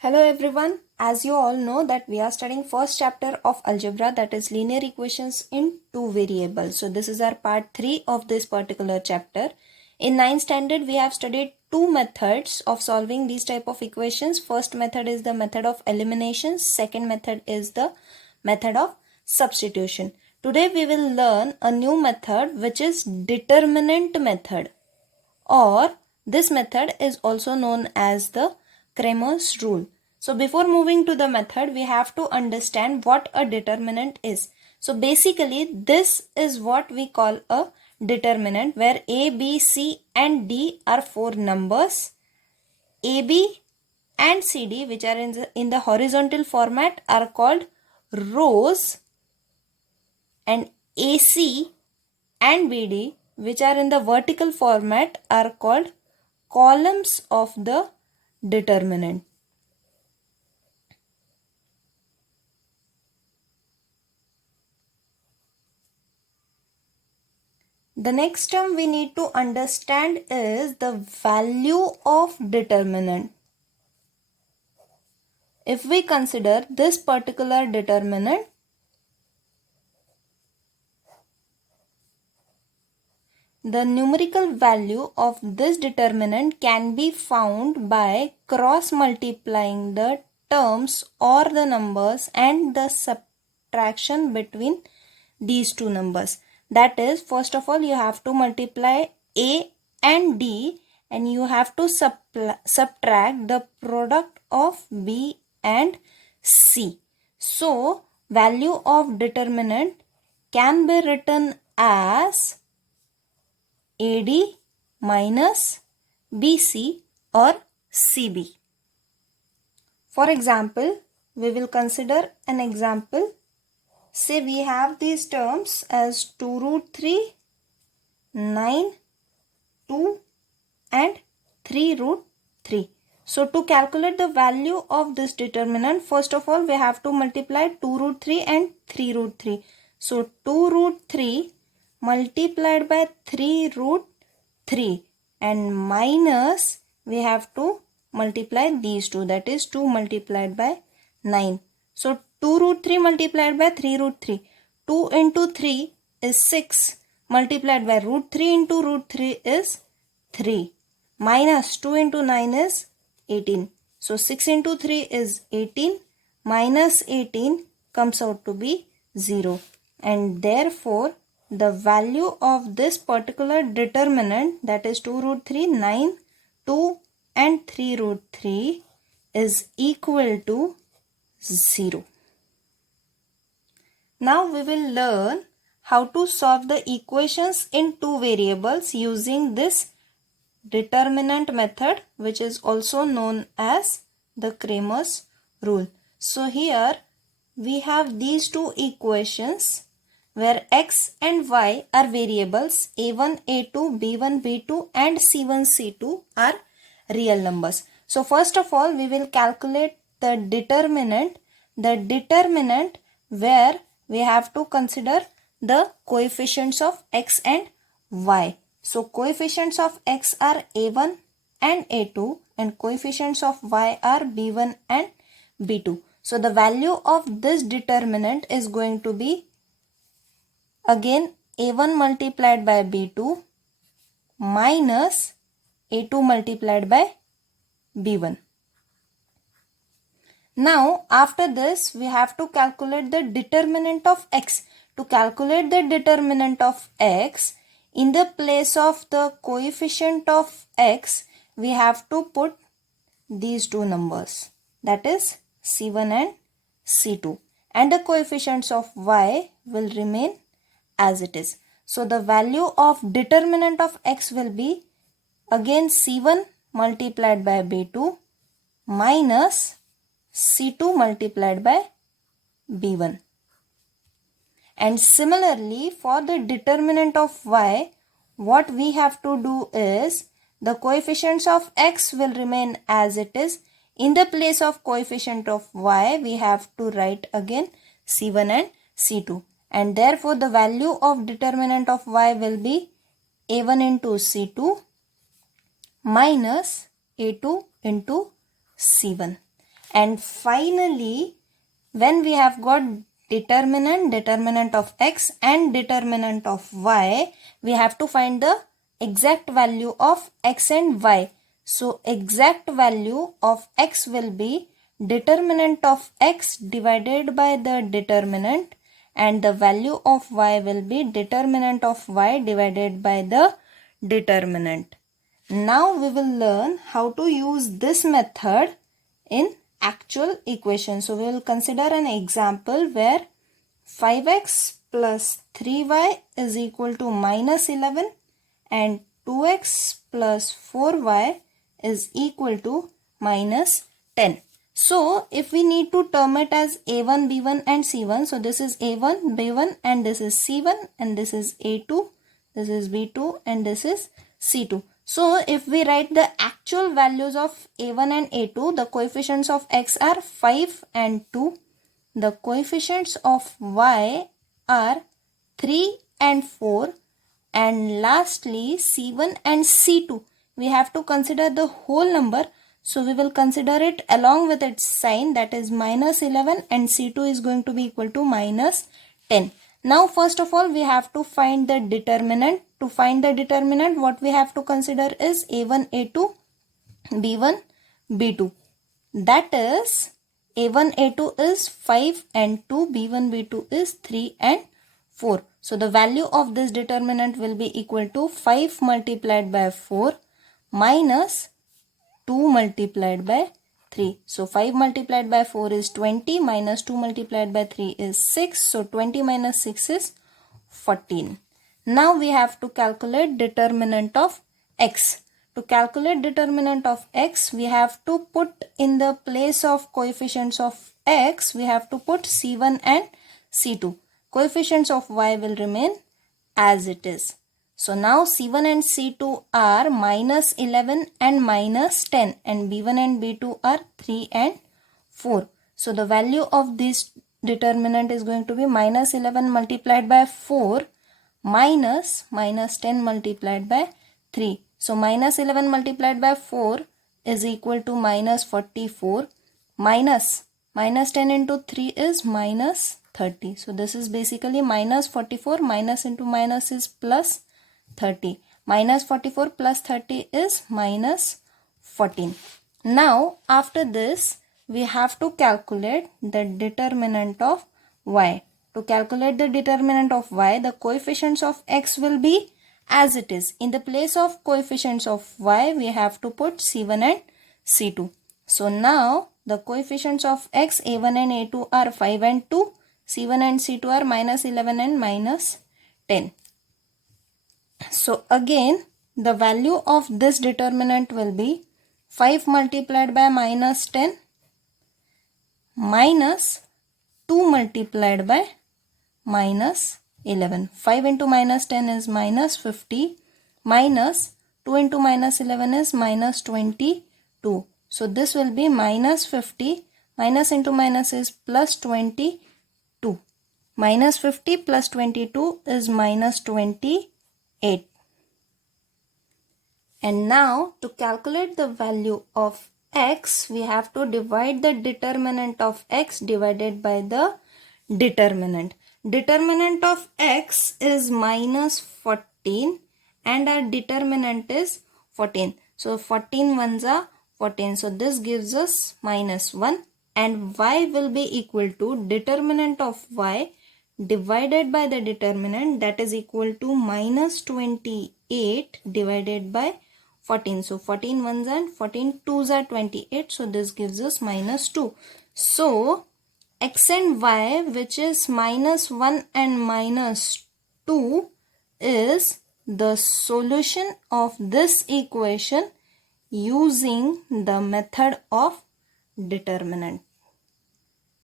Hello everyone, as you all know that we are studying first chapter of algebra, that is linear equations in two variables. So this is our part 3 of this particular chapter. In 9th standard we have studied two methods of solving these type of equations. First method is the method of elimination, second method is the method of substitution. Today we will learn a new method which is determinant method, or this method is also known as the Cramer's rule. So before moving to the method, we have to understand what a determinant is. So basically this is what we call a determinant, where A, B, C and D are four numbers. A, B and C, D, which are in the horizontal format, are called rows, and AC and BD, which are in the vertical format, are called columns of the determinant. The next term we need to understand is the value of determinant. If we consider this particular determinant, the numerical value of this determinant can be found by cross multiplying the terms or the numbers and the subtraction between these two numbers. That is, first of all, you have to multiply A and D, and you have to subtract the product of B and C. So, value of determinant can be written as AD minus BC or CB. For example, we will consider an example. Say we have these terms as 2 root 3, 9, 2 and 3 root 3. So to calculate the value of this determinant, first of all we have to multiply 2 root 3 and 3 root 3. So 2 root 3 multiplied by 3 root 3 and minus we have to multiply these two, that is 2 multiplied by 9. So 2 root 3 multiplied by 3 root 3. 2 into 3 is 6 multiplied by root 3 into root 3 is 3. Minus 2 into 9 is 18. So 6 into 3 is 18. Minus 18 comes out to be 0. And therefore the value of this particular determinant, that is 2 root 3, 9, 2 and 3 root 3 is equal to 0. Now we will learn how to solve the equations in two variables using this determinant method, which is also known as the Cramer's rule. So here we have these two equations where x and y are variables, a1, a2, b1, b2 and c1, c2 are real numbers. So first of all we will calculate the determinant where we have to consider the coefficients of x and y. So coefficients of x are a1 and a2 and coefficients of y are b1 and b2. So the value of this determinant is going to be again a1 multiplied by b2 minus a2 multiplied by b1. Now after this we have to calculate the determinant of x. To calculate the determinant of x, in the place of the coefficient of x we have to put these two numbers, that is c1 and c2, and the coefficients of y will remain as it is. So the value of determinant of x will be again c1 multiplied by b2 minus c2 multiplied by b1. And similarly for the determinant of y, what we have to do is the coefficients of x will remain as it is. In the place of coefficient of y we have to write again c1 and c2, and therefore the value of determinant of y will be a1 into c2 minus a2 into c1. And finally, when we have got determinant of x and determinant of y, we have to find the exact value of x and y. So exact value of x will be determinant of x divided by the determinant, and the value of y will be determinant of y divided by the determinant. Now we will learn how to use this method in actual equation. So we will consider an example where 5x plus 3y is equal to minus 11 and 2x plus 4y is equal to minus 10. So if we need to term it as a1, b1 and c1, so this is a1, b1 and this is c1 and this is a2, this is b2 and this is c2. So if we write the actual values of a1 and a2, the coefficients of x are 5 and 2. The coefficients of y are 3 and 4. And lastly, c1 and c2. We have to consider the whole number. So we will consider it along with its sign, that is minus 11, and c2 is going to be equal to minus 10. Now first of all we have to find the determinant. To find the determinant, what we have to consider is a1, a2, b1, b2. That is a1, a2 is 5 and 2, b1, b2 is 3 and 4. So the value of this determinant will be equal to 5 multiplied by 4 minus 2 multiplied by 3. So 5 multiplied by 4 is 20 minus 2 multiplied by 3 is 6. So 20 minus 6 is 14. Now we have to calculate determinant of x. To calculate determinant of x, we have to put in the place of coefficients of x, we have to put c1 and c2. Coefficients of y will remain as it is. So now c1 and c2 are minus 11 and minus 10, and b1 and b2 are 3 and 4. So the value of this determinant is going to be minus 11 multiplied by 4 minus 10 multiplied by 3. So minus 11 multiplied by 4 is equal to minus 44, minus 10 into 3 is minus 30. So this is basically minus 44, minus into minus is plus 30. Minus 44 plus 30 is minus 14. Now after this we have to calculate the determinant of y. To calculate the determinant of y, the coefficients of x will be as it is. In the place of coefficients of y, we have to put c1 and c2. So now the coefficients of x, a1 and a2 are 5 and 2. c1 and c2 are minus 11 and minus 10. So again, the value of this determinant will be 5 multiplied by minus 10 minus 2 multiplied by minus 11. 5 into minus 10 is minus 50, minus 2 into minus 11 is minus 22. So this will be minus 50, minus into minus is plus 22. Minus 50 plus 22 is minus 28. And now to calculate the value of x, we have to divide the determinant of x divided by the determinant. Determinant of x is minus 14 and our determinant is 14. So 14 ones are 14. So this gives us minus 1, and y will be equal to determinant of y divided by the determinant, that is equal to minus 28 divided by 14. So 14 ones and 14 twos are 28. So this gives us minus 2. So x and y, which is minus 1 and minus 2, is the solution of this equation using the method of determinant.